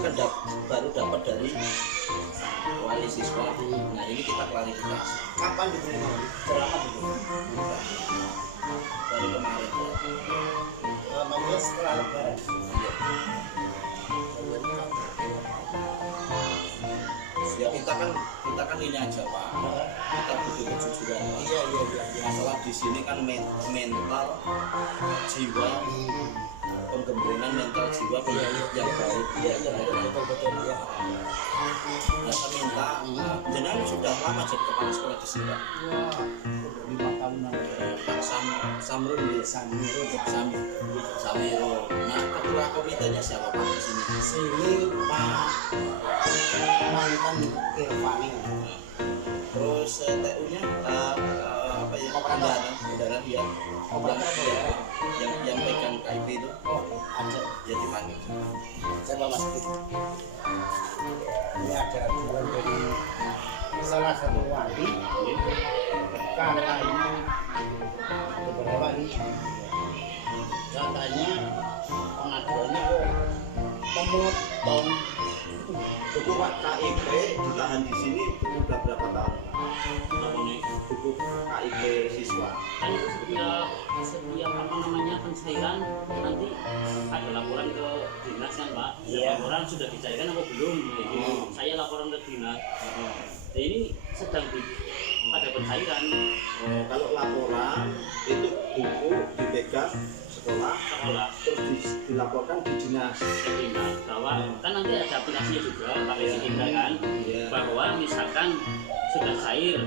kan baru dapat dari wali siswa. Nah ini kita klarifikasi. Kapan diterima? Selama dulu. Baru kemarin. Namanya setelah lebaran. Iya. Ya kita kan ini aja Pak. Kita butuh kejujuran. Iya. Masalah di sini kan mental, jiwa, penggemblengan mental jiwa yang baik. Iya, betul ya. Nah, saya minta, jenengan sudah lama jadi kepala sekolah di sini Pak? Wah, 5 tahunan. Pak Samrul ya? Samiro. Nah, ketua komitenya siapa Pak di sini? Sini Pak mantan Irfani. Terus TU-nya apa ya? Kendaraan ya. Yang pegang KIP itu. Oh, ada. Ya dipanggil. Coba Mas. Ini ada aduan dari salah satu wali karena ini beberapa ini katanya pengaduannya kok memotong Buku Pak KIP ditahan di sini sudah berapa tahun? Buku KIP siswa. Kan itu setiap apa namanya pencairan nanti ada laporan ke dinas kan Pak. Iya. Laporan sudah dicairkan apa belum? Saya laporan ke dinas. Nah, ini sedang pada pencairan. Kalau laporan itu buku dipegang sekolah terus dilaporkan di dinas. Dinas bahwa kan nanti ada aplikasinya juga pakai Sikinda kan, bahwa misalkan sudah cair,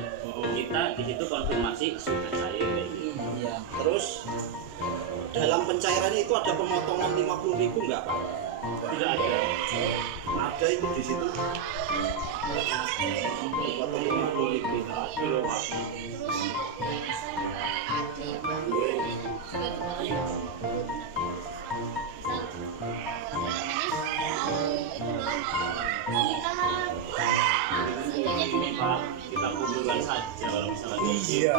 kita di situ konfirmasi sudah cair. Iya. Terus dalam pencairannya itu ada pemotongan 50.000 nggak Pak? Tidak ada. Ada itu di situ. Potong 50.000. Belum Pak. Ini Pak, kita kumpulkan saja kalau misalnya iya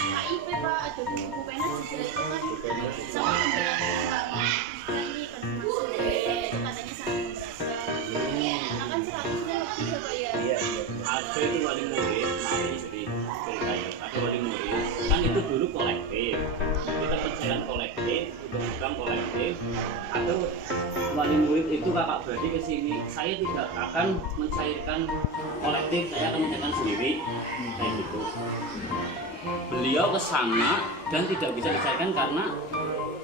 KIP Pak, ada buku pena juga itu kan sama pemberantasan lama. Ini kan itu katanya sama pemberantasan. Karena kan 100 lebih ya Pak ya. iya ada itu wali murid, nah ini jadi ceritanya ada wali murid kan itu dulu kolektif, kita pencairan kolektif, itu program kolektif. Ada wali murid itu kakak beradik ke sini, saya tidak akan mencairkan kolektif, saya akan mencairkan sendiri kayak gitu. Beliau ke sana dan tidak bisa dicairkan karena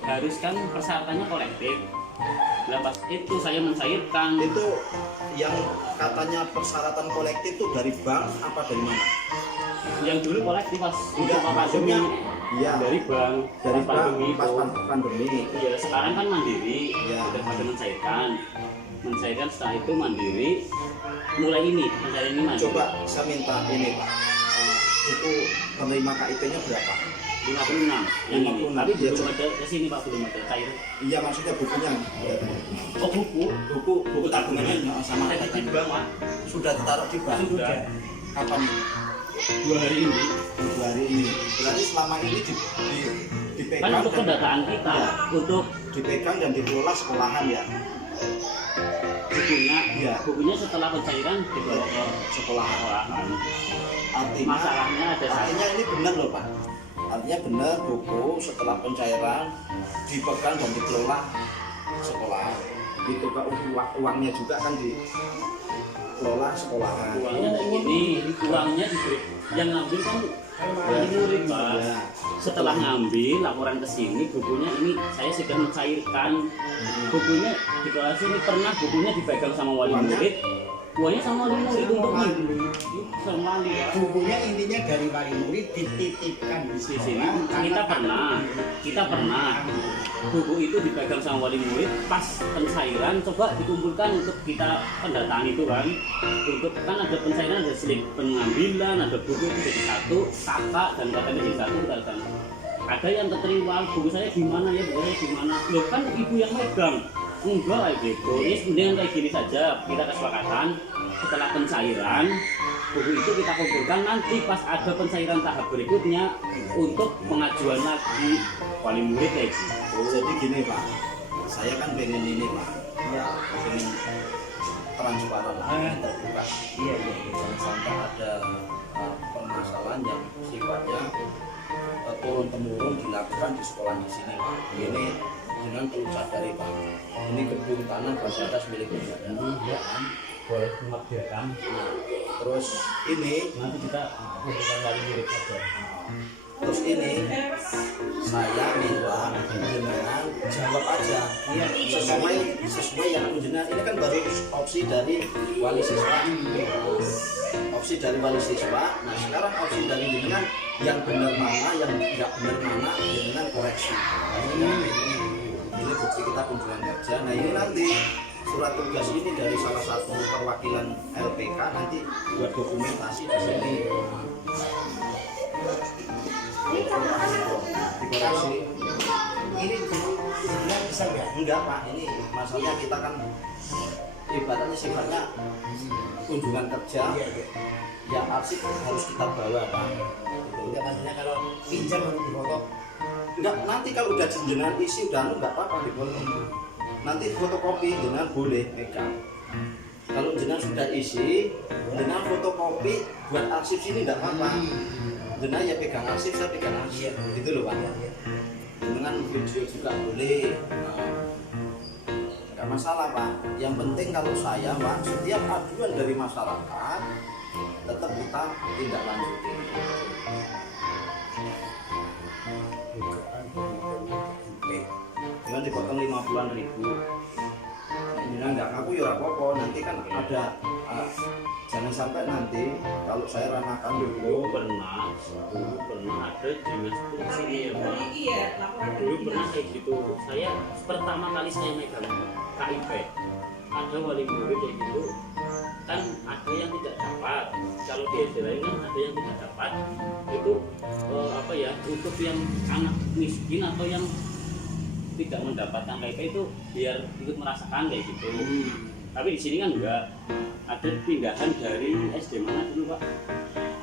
harus kan persyaratannya kolektif. Nah pas itu saya mencairkan. Itu yang katanya persyaratan kolektif itu dari bank apa dari mana? Yang dulu kolektif pas Enggak, maksudnya iya dari bank pas pandemi. Iya, sekarang kan mandiri, Iya. sudah pada mencairkan setelah itu mandiri. Mulai ini mencari ini mandiri. Coba saya minta ini Pak, buku penerima KIP-nya berapa? 56 yang ini. 56. Tapi Iya, belum coba. ada ke sini Pak, belum ada cair. Iya maksudnya bukunya. Oh Buku tabungannya sama Tadi di bank Pak. sudah ditaruh di bank. Sudah. Kapan? 2 hari ini. 2 hari ini. Berarti selama ini Kan dipegang untuk pendataan kita, Ya. untuk dipegang dan dikelola sekolahan ya. bukunya, Iya. bukunya setelah pencairan dibawa ke Sekolahan. sekolahan. Artinya Masalahnya ada satu. artinya ini benar loh Pak. Artinya benar buku setelah pencairan dipegang dan dikelola sekolah. Itu Pak, uangnya juga kan dikelola sekolahan. Uangnya kayak gini, uangnya diberi yang ngambil kan wali murid Pak. Ya. Setelah ngambil laporan ke sini, bukunya ini saya sudah mencairkan. Bukunya dikelola sini, pernah bukunya dipegang sama wali murid. Uangnya sama wali murid untuk ini. Sama wali ya. bukunya intinya dari wali murid dititipkan di Di sini sekolah. kita pernah buku itu dipegang sama wali murid pas pencairan, coba dikumpulkan untuk kita pendataan itu kan, untuk kan ada pencairan, ada slip pengambilan, ada buku itu jadi satu, kakak dan kakaknya jadi satu, kita kan ada yang keterima buku saya gimana ya, buku saya gimana, loh kan ibu yang megang, enggak kayak gitu. Ini sebenarnya kayak gini saja, kita kesepakatan setelah pencairan buku itu kita kumpulkan, nanti pas ada pencairan tahap berikutnya untuk pengajuan lagi wali murid kayak gitu. Jadi gini Pak, saya kan pengen ini Pak, ya ingin transparan lah, ingin terbuka. Iya. Jangan sampai ada permasalahan yang sifatnya turun temurun dilakukan di sekolah di sini Pak. Ini dengan perlu sadari Pak, ini gedung tanah fasilitas milik negara. Ya kan, boleh cuma direkam. Nah, terus ini Nanti kita kumpulkan wali murid saja. terus ini saya minta jenengan jawab aja sesuai yang jenengan, ini kan baru opsi dari wali siswa. Opsi dari wali siswa. Nah sekarang opsi dari jenengan yang benar mana, yang tidak benar mana, jenengan koreksi. Ini bukti kita kunjungan kerja. Nah ini nanti surat tugas ini dari salah satu perwakilan LPK nanti buat dokumentasi di sini. Dikoreksi. Ini sebenarnya bisa nggak? Enggak Pak, ini masalahnya kita kan ibaratnya sifatnya kunjungan kerja. Iya. Ya arsip harus kita bawa Pak. Enggak, maksudnya kalau pinjam untuk difoto. Enggak, nanti kalau udah jenengan isi udah enggak apa-apa difoto. Nanti fotokopi jenengan boleh pegang. Kalau jenengan sudah isi, jenengan fotokopi buat arsip sini enggak apa-apa. Jenengan ya pegang arsip, saya pegang arsip. Gitu loh Pak. Jenengan video juga boleh. Enggak masalah Pak. Yang penting kalau saya Pak, setiap aduan dari masyarakat tetap kita tindak lanjuti. Dengan dipotong 50-an ribu. Ini nggak ngaku ya apa-apa, nanti kan ada jangan sampai nanti kalau saya ranakan dulu Pernah ada dinas sini ya Pak. Dulu pernah kayak gitu. Saya pertama kali saya megang KIP, ada wali murid kayak gitu. Kan ada yang tidak dapat. Kalau di SD lain kan ada yang tidak dapat. Itu apa ya, untuk yang anak miskin atau yang tidak mendapatkan KIP itu biar ikut merasakan kayak gitu. Tapi di sini kan enggak. Ada pindahan dari SD mana dulu Pak?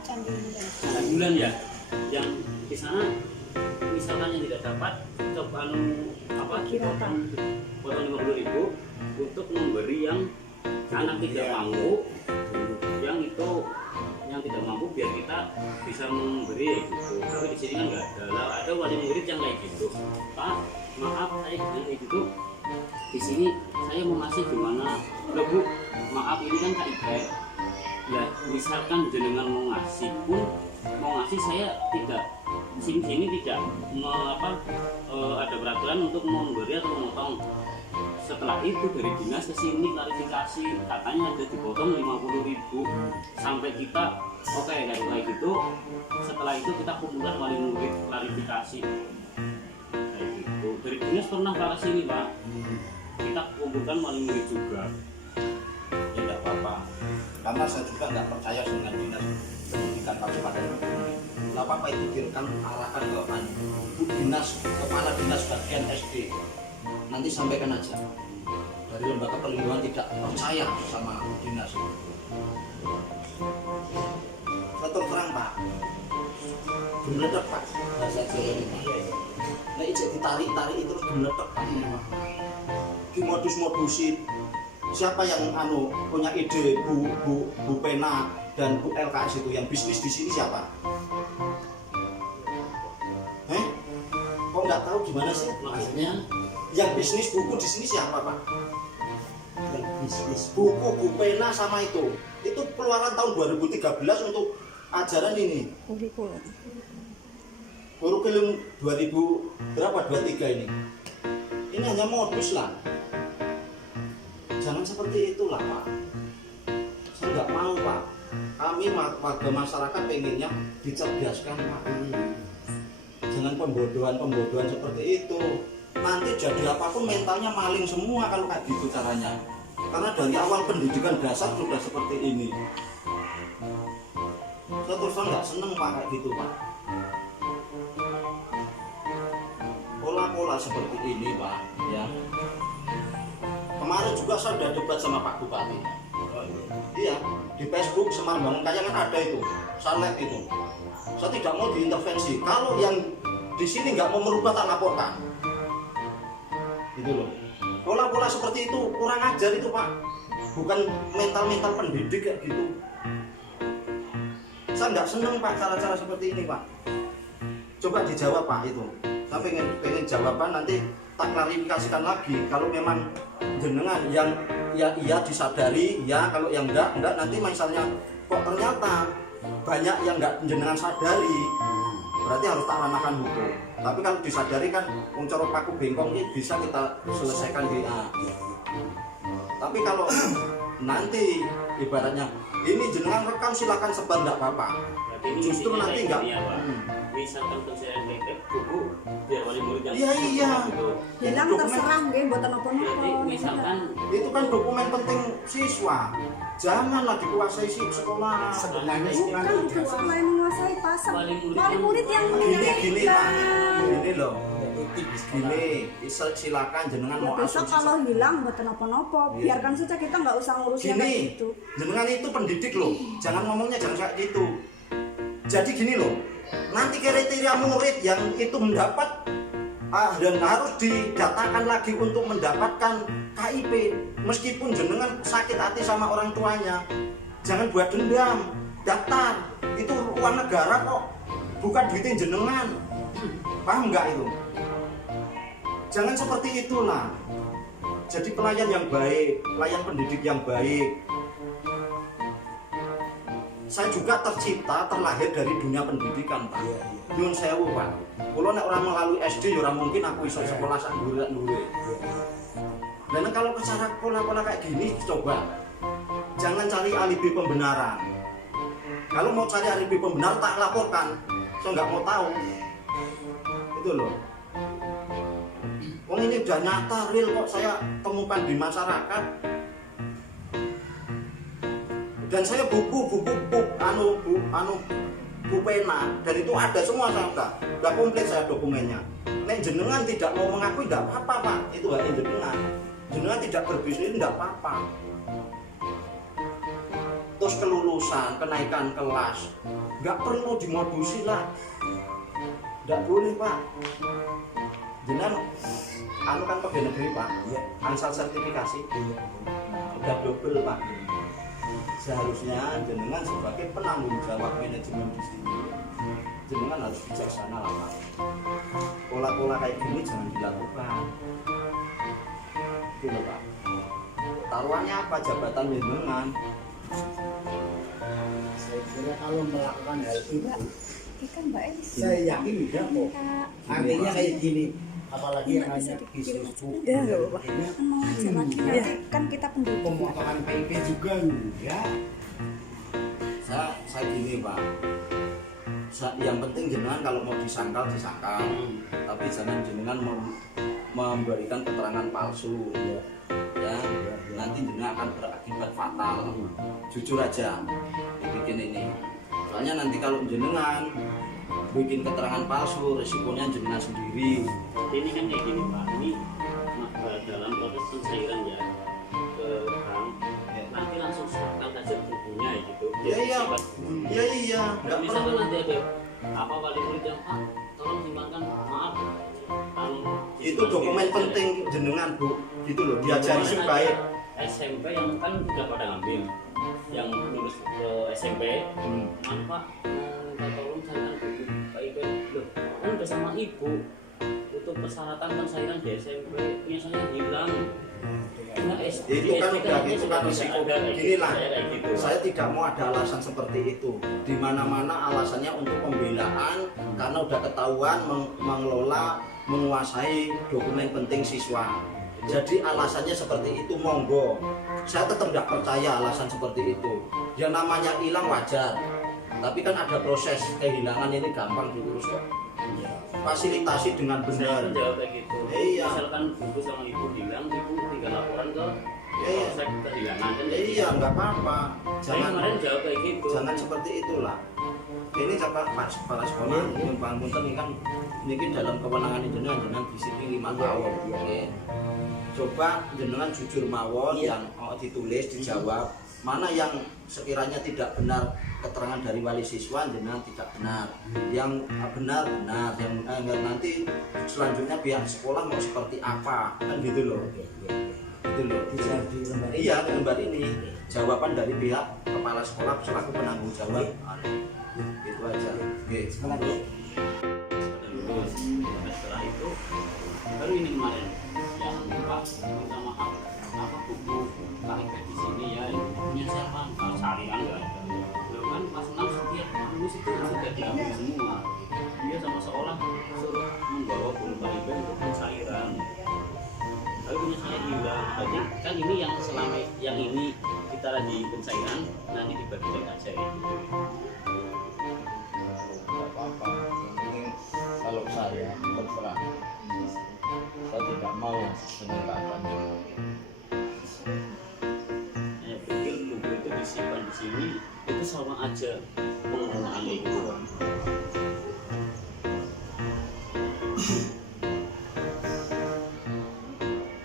Candibulan ya. Yang di sana misalkan yang tidak dapat coba potong 50.000 untuk memberi yang anak tidak mampu, yang itu yang tidak mampu biar kita bisa memberi gitu. Tapi di sini kan nggak ada. Lah, ada wali murid yang kayak gitu. Pak, maaf saya bilang kayak gitu. Di sini saya mau ngasih gimana? Loh Bu, maaf ini kan KIP. Lah, misalkan jenengan mau ngasih pun mau ngasih saya tidak sini tidak ada peraturan untuk memberi atau memotong. Setelah itu dari dinas ke sini klarifikasi katanya ada dipotong 50.000 sampai kita oke kayak gitu. Setelah itu kita kumpulkan wali murid klarifikasi kayak gitu. Dari dinas pernah ke sini Pak, kita kumpulkan wali murid juga. ya nggak apa-apa, karena saya juga nggak percaya dengan dinas pendidikan kabupaten. Nggak apa-apa itu direkam, arahkan ke dinas, kepala dinas bagian SD, nanti sampaikan aja dari lembaga perlindungan tidak percaya sama dinas itu. Betul terang Pak, geletek Pak, bahasa Jawa ini Pak. Nah ijek ditarik-tarik itu terus geletek Pak. Dimodus-modusin. Siapa yang punya ide Bu Pena dan Bu LKS itu yang bisnis di sini siapa? Kok nggak tahu gimana sih? Maksudnya Yang bisnis buku di sini siapa Pak? Yang bisnis Buku Bu Pena sama itu keluaran tahun 2013 untuk ajaran ini. Kurikulum 2000 berapa? 23 ini. Ini hanya modus lah. Jangan seperti itulah Pak. Saya nggak mau Pak. Kami warga masyarakat pengennya dicerdaskan Pak. Jangan pembodohan seperti itu. Nanti jadi apapun mentalnya maling semua kalau kayak gitu caranya. Karena dari awal pendidikan dasar sudah seperti ini. Saya terus terang nggak seneng Pak kayak gitu Pak. Pola-pola seperti ini Pak, ya. Kemarin juga saya sudah debat sama Pak Bupati. Iya, di Facebook Semarang Bangun Kayangan ada itu, Sarlet itu. Saya tidak mau diintervensi. Kalau yang di sini nggak mau merubah tak laporkan. Gitu loh. Pola-pola seperti itu kurang ajar itu Pak. Bukan mental pendidik kayak gitu. Saya nggak seneng Pak cara-cara seperti ini Pak. Coba dijawab Pak itu. Saya pengen jawaban, nanti tak klarifikasikan lagi. Kalau memang jenengan yang ya iya disadari, ya kalau yang enggak nanti misalnya kok ternyata banyak yang enggak jenengan sadari, berarti harus tak ranahkan hukum. Tapi kalau disadari kan coro paku bengkong ini bisa kita selesaikan di A. Tapi kalau nanti ibaratnya ini jenengan rekam silakan sebar enggak apa-apa. Justru nanti enggak. Misalkan pencairan bebek buku biar wali murid yang Iya. Bilang terserah nggih mboten jadi napa-napa. misalkan Itu kan dokumen penting siswa. Janganlah dikuasai sekolah. Sebenarnya Bukan selain menguasai pasar, Wali murid wali murid yang Gini Pak. mengingatkan. Gini loh. etik di sekolah. Gini, silakan jenengan Ya, mau besok asumsi kalau hilang mboten napa-napa, Iya. biarkan saja, kita nggak usah ngurusin kayak gini, gitu. jenengan itu pendidik loh, jangan ngomongnya jangan kayak gitu. Jadi gini loh, nanti kriteria murid yang itu mendapat dan harus didatakan lagi untuk mendapatkan KIP, meskipun jenengan sakit hati sama orang tuanya, jangan buat dendam, daftar, itu uang negara kok, bukan duitnya jenengan, paham nggak itu? Jangan seperti itulah. Jadi pelayan yang baik, pelayan pendidik yang baik. Saya juga terlahir dari dunia pendidikan, Pak. Iya. Nyun sewu, Pak. Kalau nek orang melalui SD, ya orang mungkin aku iso sekolah sak dhuwur-dhuwur. Dan kalau cara pola-pola kayak gini, coba jangan cari alibi pembenaran. Kalau mau cari alibi pembenar, tak laporkan. Saya nggak mau tahu. Itu loh. Wong ini udah nyata real kok saya temukan di masyarakat. Dan saya buku pena, dan itu ada semua, saya udah komplit saya dokumennya. Nek jenengan tidak mau mengakui tidak apa-apa Pak, itu hak jenengan. Jenengan tidak berbisnis tidak apa-apa. Terus kelulusan, kenaikan kelas, nggak perlu dimodusi lah, nggak boleh Pak. Jenengan kan pegawai negeri Pak, ansal sertifikasi, udah double Pak. Seharusnya jenengan sebagai penanggung jawab manajemen di sini, jenengan harus bijaksana lah Pak. Pola-pola kayak gini jangan dilakukan. Gitu Pak. Taruhannya apa jabatan jenengan? Saya kira kalau melakukan hal itu, Kan Mbak Elis. saya yakin enggak kok. Artinya kayak gini, apalagi yang hanya bisnis buku. Ya, nggak apa-apa. Ini Kan mau ngajar lagi, ya. Kan kita pendidik. pemotongan PIP juga enggak. Saya gini Pak. Yang penting jenengan kalau mau disangkal, tapi jangan jenengan memberikan keterangan palsu. Ya, nanti jenengan akan berakibat fatal. Jujur aja, bikin ini. Soalnya nanti kalau jenengan bikin keterangan palsu, resikonya jenengan sendiri. ini kan kayak gini Pak, ini dalam proses pencairan ya ke bank, nanti langsung serahkan saja bukunya ya gitu. Iya, nggak Misalkan perlu. nanti ada apa wali murid yang tolong simpankan, maaf Itu dokumen penting jenengan Bu, gitu loh. Diajari supaya SMP yang kan sudah pada ngambil, yang lulus ke SMP, maaf Pak, minta tolong carikan buku KIP. Loh, kan udah sama ibu, untuk persyaratan pencairan di SMP biasanya hilang. Nah, itu kan udah gitu kan risiko. Gini lah, gitu. saya tidak mau ada alasan seperti itu. Di mana-mana alasannya untuk pembelaan karena udah ketahuan mengelola, menguasai dokumen penting siswa. Jadi alasannya seperti itu, monggo. Saya tetap tidak percaya alasan seperti itu. Yang namanya hilang wajar, tapi kan ada proses kehilangan, ini gampang diurus kok. Fasilitasi dengan Saya benar. menjawab kayak gitu. Iya. Misalkan buku sama ibu hilang, ibu tinggal laporan ke Iya. polsek kehilangan kan. Iya, nggak apa-apa. Saya Jangan kemarin jawab kayak gitu. jangan seperti itulah. Ini coba Pak kepala sekolah ini Bang Punten ini kan ini dalam kewenangan jenengan disiplin 5 tahun. Oke. Coba jenengan jujur mawon yang ditulis dijawab. mana yang sekiranya tidak benar keterangan dari wali siswa jenengan tidak benar, yang benar benar, yang nanti selanjutnya pihak sekolah mau seperti apa kan gitu loh. Gitu loh. Bisa di lembar ini. Iya, di lembar ini jawaban dari pihak kepala sekolah selaku penanggung jawab. Itu aja. Oke, Sebentar, Bu. lulus. Nah, setelah itu baru ini kemarin yang Pak minta maaf kenapa buku KIP di sini ya punya siapa Sari kan enggak ada. Lalu kan pas 6 setiap lulus itu sudah diambil semua. Dia sama seolah suruh membawa buku KIP untuk pencairan. Tapi punya saya hilang. Berarti kan ini yang selama yang ini kita lagi pencairan nanti dibagi-bagi aja ya. Tidak apa-apa. Yang penting kalau saya terserah, saya tidak mau dengan keadaannya. Saya pikir buku itu disimpan di sini itu sama aja penggunaannya itu.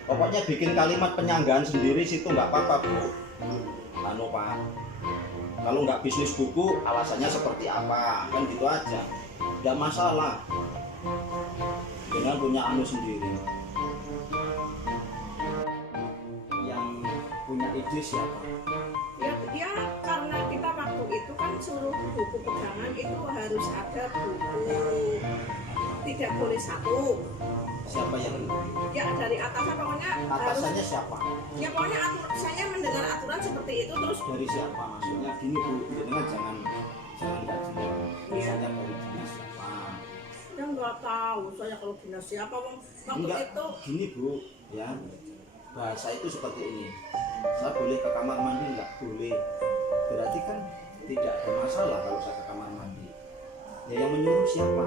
Pokoknya bikin kalimat penyanggaan sendiri situ nggak apa-apa, Bu. Anu Pak, kalau nggak bisnis buku alasannya seperti apa kan gitu aja, nggak masalah. Dengan punya anu sendiri. Yang punya ide siapa? Ya karena kita waktu itu kan suruh buku pegangan itu harus ada buku, tidak boleh satu. Siapa yang Ya dari atasnya pokoknya harus. atasannya siapa? Ya pokoknya saya mendengar aturan seperti itu terus. Dari siapa? Maksudnya gini Bu, dengan jangan nggak jelas. Misalnya dari dinas siapa? Ya nggak tahu saya kalau dinas siapa waktu Enggak, itu. gini Bu, ya bahasa itu seperti ini. Saya boleh ke kamar mandi nggak boleh. Berarti kan tidak ada masalah kalau saya ke kamar mandi. Ya yang menyuruh siapa?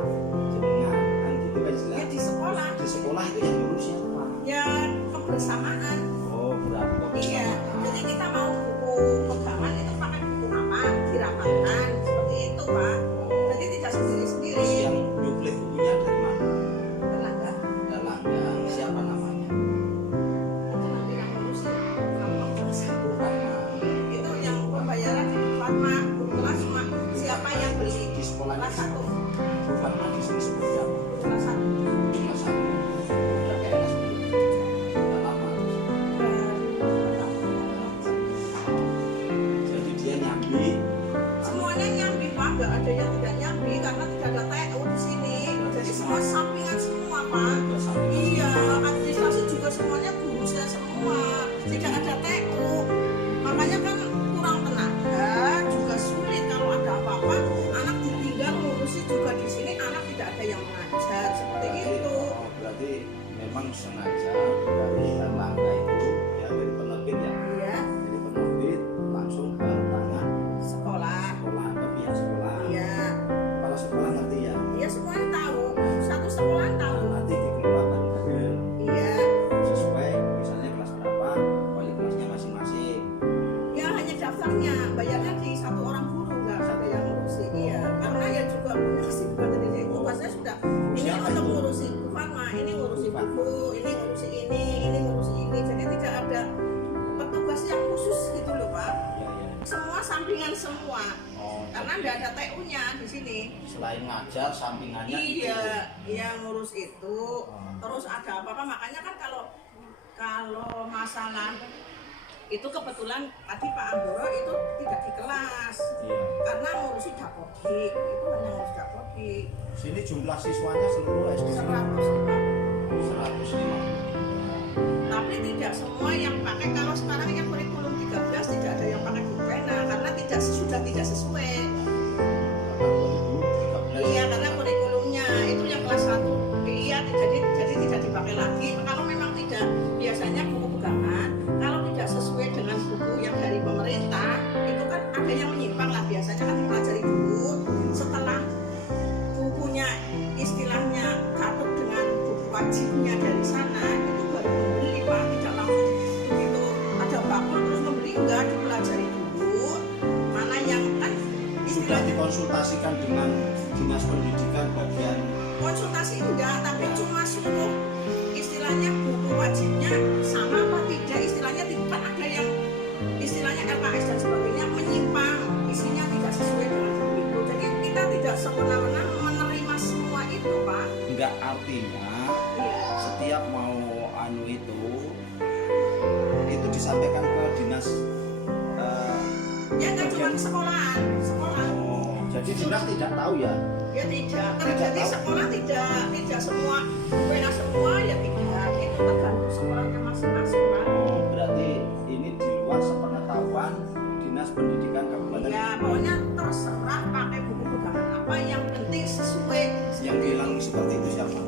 Jenengan kan gitu kan Ya jelas. di sekolah. Di sekolah itu yang nyuruh siapa? Ya kebersamaan. Oh berarti Iya. Jadi kita mau buku pegangan itu pakai buku apa? Dirapatkan seperti itu Pak. Jadi tidak sendiri-sendiri. Terus yang nyuplik bukunya dari mana? Tenaga. Dalangga. Siapa namanya? Itu nanti yang ngurusin kelompok bersama. Bukan Itu yang pembayaran di Farma kelas cuma siapa yang beli di sekolah kelas satu bukan di sini seperti apa? kelas satu Kelas satu. Udah kayak kelas dulu. Udah lama. Jadi dia nyambi. semuanya nyambi Pak nggak ada yang tidak nyambi karena tidak ada TU di sini jadi semua sampingan semua Pak iya administrasi juga semuanya gurusnya semua tidak ada TU makanya kan kurang tenaga juga sulit kalau ada apa-apa anak ditinggal ngurusin juga di sini anak tidak ada yang mengajar seperti itu. Berarti memang sengaja dari Erlangga itu ya dari penerbit ya, Iya, dari penerbit langsung ke tangan sekolah. sekolah ke pihak sekolah. Iya, Kepala sekolah ngerti ya. ya semuanya tahu. Satu sekolah tahu. Nanti dikelola bareng-bareng Iya, sesuai misalnya kelas berapa, wali kelasnya masing-masing. ya hanya daftarnya, bayarnya di satu orang guru nggak ada yang ngurusi. Iya, karena ya juga punya kesibukan dari itu. Tugasnya sudah ini Siapa untuk itu? ngurusi Farma, ini ngurusi buku, ini ngurusi ini ngurusi ini. Jadi tidak ada petugas yang khusus gitu loh Pak. Ya ya. Semua sampingan semua. Oh, Karena nggak ada TU-nya di sini. selain ngajar sampingannya itu. Iya, yang ngurus itu. Terus ada apa-apa makanya kan kalau masalah itu kebetulan tadi Pak Anggoro itu tidak di kelas Iya. karena ngurusi dapodik itu hanya ngurus dapodik Sini jumlah siswanya seluruh SD 100. 150. Tapi tidak semua yang pakai kalau sekarang yang kurikulum 13 tidak ada yang pakai buku pena karena sudah tidak sesuai. Iya, karena kurikulumnya itu yang kelas 1 iya jadi tidak dipakai lagi. Kalau memang tidak biasanya buku pegangan kalau tidak sesuai dengan buku yang dari pemerintah itu kan ada yang menyimpang lah biasanya kan dipelajari dulu setelah bukunya istilahnya katut dengan buku wajibnya dari sana itu baru membeli Pak tidak langsung begitu ada bakul terus membeli enggak dipelajari dulu mana yang kan Sudah istilahnya dikonsultasikan dengan dinas pendidikan bagian konsultasi enggak tapi cuma suruh istilahnya buku wajibnya sama apa tidak istilahnya kan ada yang istilahnya LKS dan sebagainya menyimpang, isinya tidak sesuai dengan itu. Jadi kita tidak semena-mena menerima semua itu, Pak. Enggak, artinya setiap mau anu itu disampaikan ke dinas Ya kan cuma sekolah. oh, jadi dinas tidak tahu ya. Ya tidak, Tidak jadi tahu. sekolah tidak semua beda semua ya tidak. Itu tergantung sekolahnya masing-masing, Pak. Oh, berarti ini di luar sepengetahuan dinas pendidikan kabupaten. Ya pokoknya terserah pakai buku pegangan apa yang penting sesuai. Yang bilang seperti itu siapa?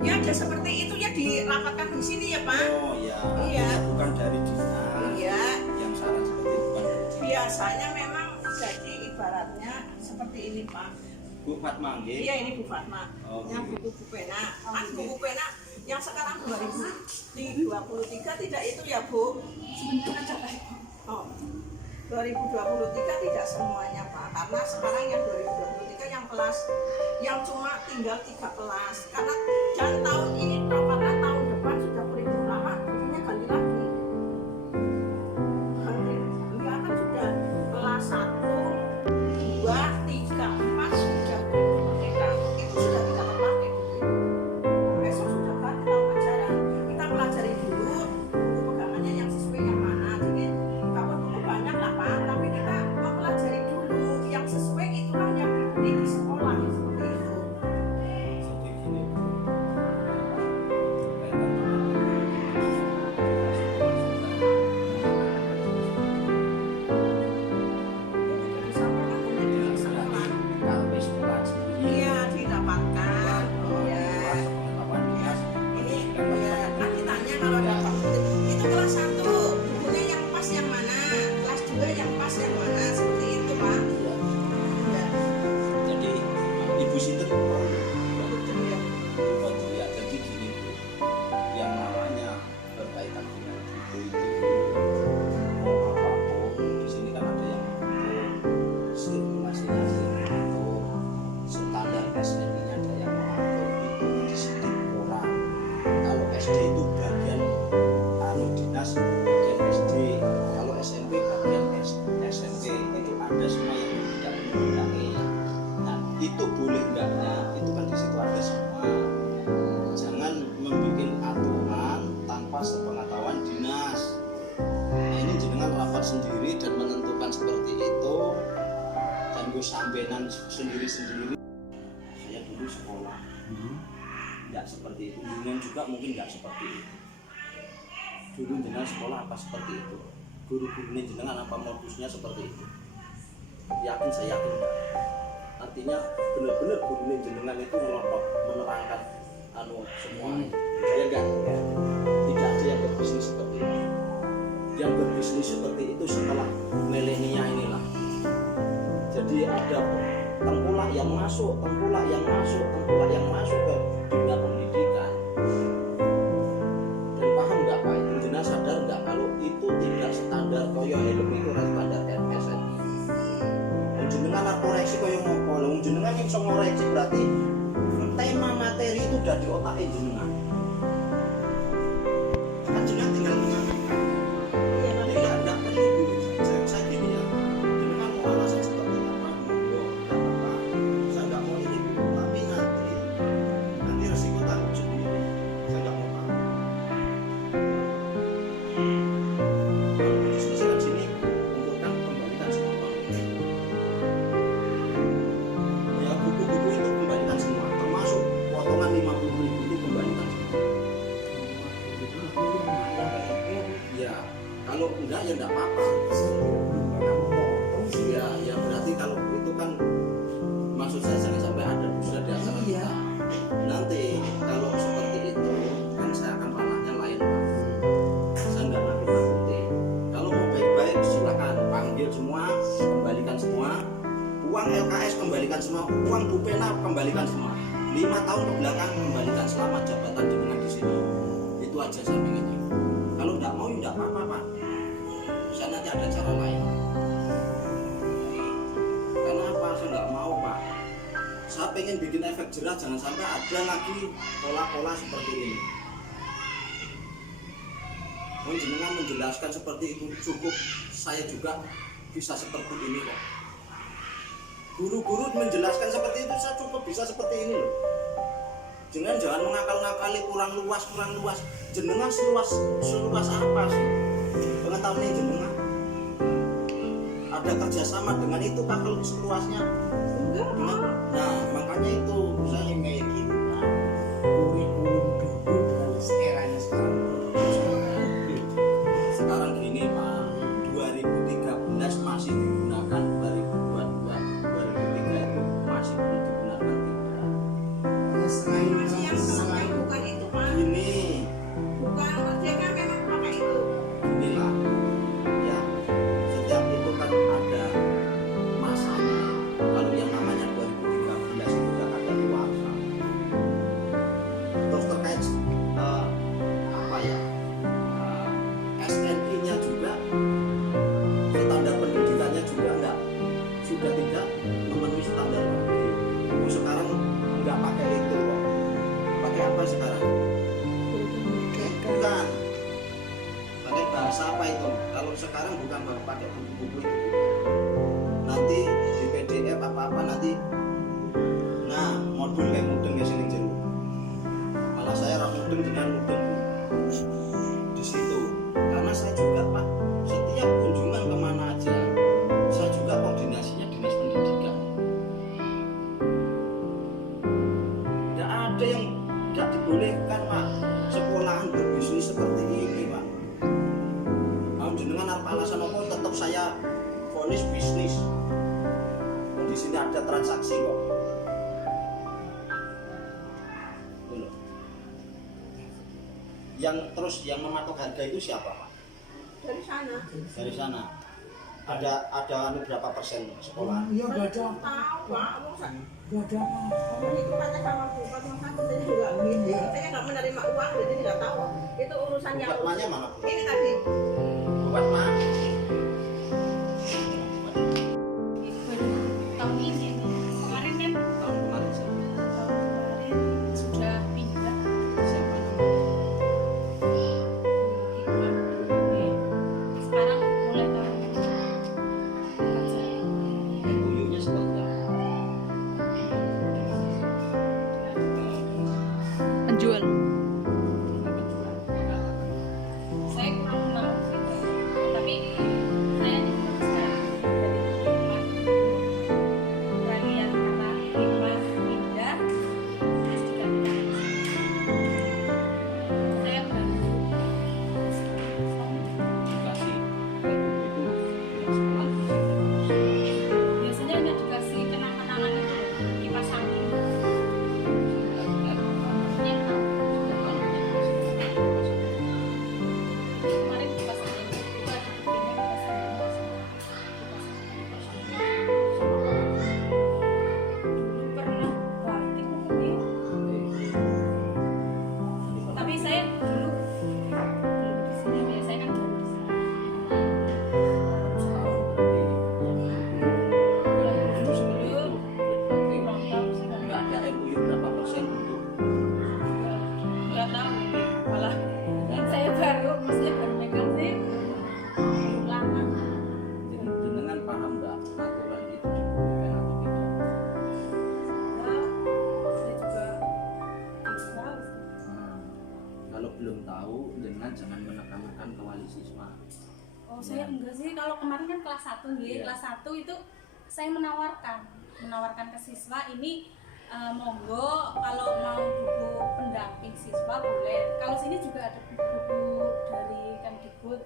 Ya ada seperti itu ya dirapatkan di sini ya, Pak. Oh ya, Iya. artinya bukan dari dinas Iya. yang saran seperti itu kan. Biasanya memang jadi ibaratnya seperti ini, Pak. Bu Fatma nggih. Iya ini Bu Fatma. Oh, Yang gitu. buku pena. Kan buku pena yang sekarang 2023 tidak itu ya, Bu? Sebenarnya ada. Oh. 2023 tidak semuanya, Pak. Karena sekarang yang 2023 yang kelas yang cuma tinggal 3 kelas. Karena dan tahun ini karena tahun depan sudah kurikulum lama, gurunya ganti lagi. Dia kan sudah kelas 1, 2, 3, 4 sudah merdeka. Itu sudah tidak terpakai. Besok sudah ganti tahun ajaran. Kita pelajari dulu buku pegangannya yang sesuai yang mana. Jadi kalau buku banyak lah, Pak, tapi kita mempelajari dulu yang sesuai itulah yang diberi di sekolah seperti itu. Jadi gini. Disampaikan oleh di sekolah. KP sekolah sendiri. Iya didapatkan. Iya. Sepengetahuan dinas. Ini ya kan ditanya kalau dapat itu kelas 1 bukunya yang pas yang mana, kelas 2 yang pas yang mana, seperti itu, Pak. Ya. Jadi Ibu Sinten tahu Begitu ya. Ibu ya, jadi gini Bu, yang namanya berkaitan dengan buku itu mau apapun di sini kan ada yang mengatur sirkulasinya mengatur standar SNI-nya ada yang mengatur itu di sini kurang. Kalau SD itu bagian anu dinas bagian SD, kalau SMP bagian SMP itu ada semua yang tidak mengurangi. Nah itu boleh enggaknya itu kan di situ ada semua. Jangan membuat aturan tanpa sepengetahuan dinas. Nah, ini jenengan rapat sendiri dan menentukan seperti itu dan gue sampenan sendiri-sendiri. Saya dulu sekolah nggak seperti itu, jenengan juga mungkin nggak seperti itu. Dulu jenengan sekolah apa seperti itu, guru-gurunya jenengan apa modusnya seperti itu. Yakin saya yakin enggak. Artinya benar-benar gurunya jenengan itu melotot menerangkan anu semua ya enggak, tidak ada yang berbisnis seperti itu. Yang berbisnis seperti itu setelah milenia inilah. Jadi ada tengkulak yang masuk ke dunia pendidikan. Dan paham nggak Pak? Jenengan sadar nggak kalau itu tidak standar koyo helm itu ora standar SNI. Jenengan lah koreksi koyo ngopo. Lho jenengan yang iso ngoreksi berarti tema materi itu udah di otaknya jenengan. Kan jenengan tinggal mengamalkan. Iya, Jadi nanti enggak perlu saya gini ya. Jenengan mau alasan seperti apa? Monggo, enggak apa-apa. Saya enggak mau ini, tapi nanti resiko tanggung sendiri. Saya enggak mau tahu. Kalau diskusikan sini, kumpulkan kembalikan semua uang ini. Ya buku-buku itu kembalikan semua, termasuk potongan 50.000 itu kembalikan semua. Ya, kalau enggak ya enggak apa-apa. Ya berarti kalau itu kan maksud saya jangan sampai ada dusta di antara kita. Nanti kalau seperti itu kan saya akan ranahnya lain Pak. Saya enggak nakut-nakuti. Kalau mau baik-baik silakan panggil semua, kembalikan semua. Uang LKS kembalikan semua, uang Bupena kembalikan semua. 5 tahun ke belakang kembalikan selama jabatan jenengan di sini. Itu aja saya pengennya. Kalau enggak mau ya enggak apa-apa Pak. Saya nanti ada cara lain. Karena apa? Saya enggak mau Pak. Saya pengen bikin efek jerah, jangan sampai ada lagi pola-pola seperti ini. Jenengan menjelaskan seperti itu cukup, saya juga bisa seperti ini kok. Guru-guru menjelaskan seperti itu saya cukup bisa seperti ini loh. Jenengan jangan mengakal-ngakali kurang luas. Jenengan seluas apa sih pengetahuan jenengan? Ada kerjasama dengan itu kan kalau seluasnya? Nah makanya itu saya Ini kayak gini Pak, kurikulum dulu dengan eranya sekarang. sekarang gini Pak, 2013 masih digunakan, 2003 itu masih belum digunakan tidak. Masih yang selama bukan itu Pak. Gini, Bukan mereka memang pakai itu. inilah ya, setiap itu kan ada masanya. Kalau yang namanya 2013 itu kan ada luasa. Terus terkait apa ya, SNI-nya juga, standar pendidikannya juga enggak, sudah tidak memenuhi standar lagi. Sekarang enggak pakai itu kok. Pakai apa sekarang? Bukan. Pakai bahasa apa itu? Kalau sekarang bukan pakai buku-buku itu. Nanti di PDF apa-apa nanti. Nah, modul kayak mudeng ya sini jeru. Malah saya orang mudeng dengan mudeng di situ. Karena saya juga Pak, setiap kunjungan kemana aja, saya juga koordinasinya dinas pendidikan. Tidak ada yang tidak dibolehkan Pak, sekolahan berbisnis seperti ini Pak. Kalau jenengan arep alasan apa tetap saya vonis bisnis. Di sini ada transaksi kok. Tuh loh. Yang terus yang mematok harga itu siapa Pak? Dari sana. Dari sana. Ada berapa persen sekolah? Iya nggak ada, Tahu Pak, mau saya. nggak ada apa-apa. Ini tanya sama bukan sama satu saya juga gitu. Saya nggak menerima uang, jadi nggak tahu. Itu urusan yang Bupatmanya mana Bu? ini tadi. Bupatma. Tahun ini kemarin kan Tahun kemarin siapa? kemarin sudah pindah Siapa namanya? sekarang mulai tahun kerja MOU-nya seperti apa? Penjual. saya kurang tahu tapi saya diputuskan dari rumah bagian karena rumah pindah terus diganti saya bantu Dikasih itu yang sekolah. biasanya hanya dikasih kenang-kenangan itu kipas angin yang tahu kemarin kipas angin itu ada buktinya kipas angin dulu pernah batik mungkin tapi saya dulu belum di sini ya saya kan baru di sini dulu sebelum kurang tahu sih Nggak ada MOU berapa persen untuk nggak tahu ini malah saya baru maksudnya baru megang sih belum lama jenengan paham nggak aturan itu dibolehkan atau tidak? saya juga belum tahu sih. Kalau belum tahu, jenengan jangan menekan-nekan ke wali siswa. Oh saya enggak sih, kalau kemarin kan kelas 1 nih, Iya. kelas 1 itu saya menawarkan ke siswa ini monggo kalau mau buku pendamping siswa boleh. Kalau sini juga ada buku dari Kemdikbud,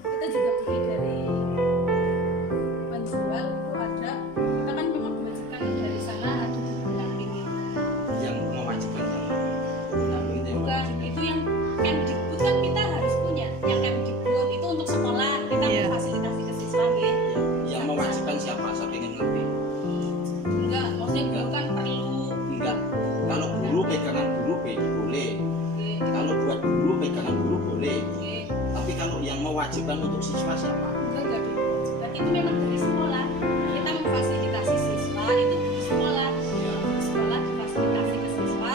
kita juga beli dari penjual itu ada. Kita kan memang diwajibkan dari sana ada buku pendamping itu. Yang mewajibkan pendamping itu yang Bukan, mewajibkan. itu yang Kemdikbud kan kita harus punya. Yang Kemdikbud itu untuk sekolah, kita memfasilitasi ke siswa gitu. Yang mewajibkan siapa? Saya pengen ngerti. Enggak, maksudnya guru kan perlu Enggak. Kalau guru pegangan guru boleh. Kalau buat guru pegangan guru boleh. Tapi kalau yang mewajibkan untuk siswa siapa? enggak diwajibkan. Itu memang dari sekolah. Kita memfasilitasi siswa itu di sekolah. Di sekolah difasilitasi ke siswa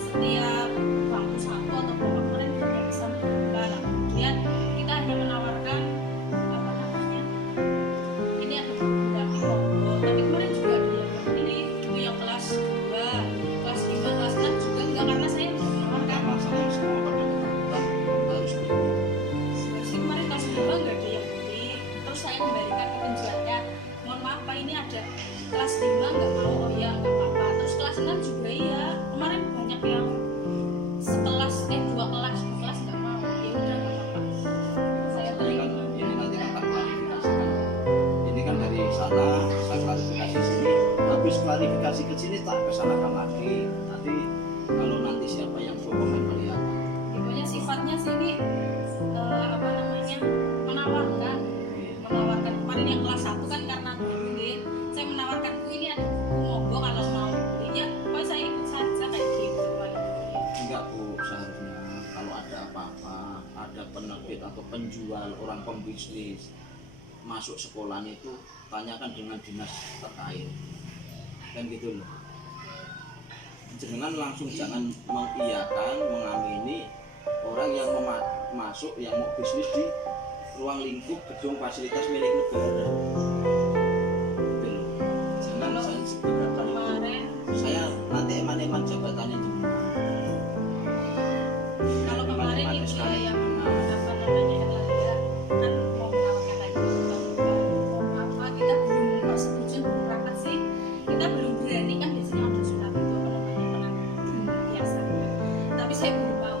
setiap bangku 1 atau bangku kemarin kita bisa membuka. Nah, kemudian penjual, orang pembisnis masuk sekolahnya itu tanyakan dengan dinas terkait, kan gitu loh. Jangan langsung jangan mengiyakan, mengamini orang yang masuk yang mau bisnis di ruang lingkup gedung fasilitas milik negara. Gitu loh. Jangan Kalau saya sebenarnya kemarin saya nanti eman-eman jabatannya itu. kalau kemarin Eman-eman itu ya sekali. yang Nah, apa namanya Erlangga kan mau menawarkan lagi apa kita belum persetujuan belum rapat sih, kita belum berani kan, biasanya ada surat itu apa namanya penanganan biasa, tapi saya belum mau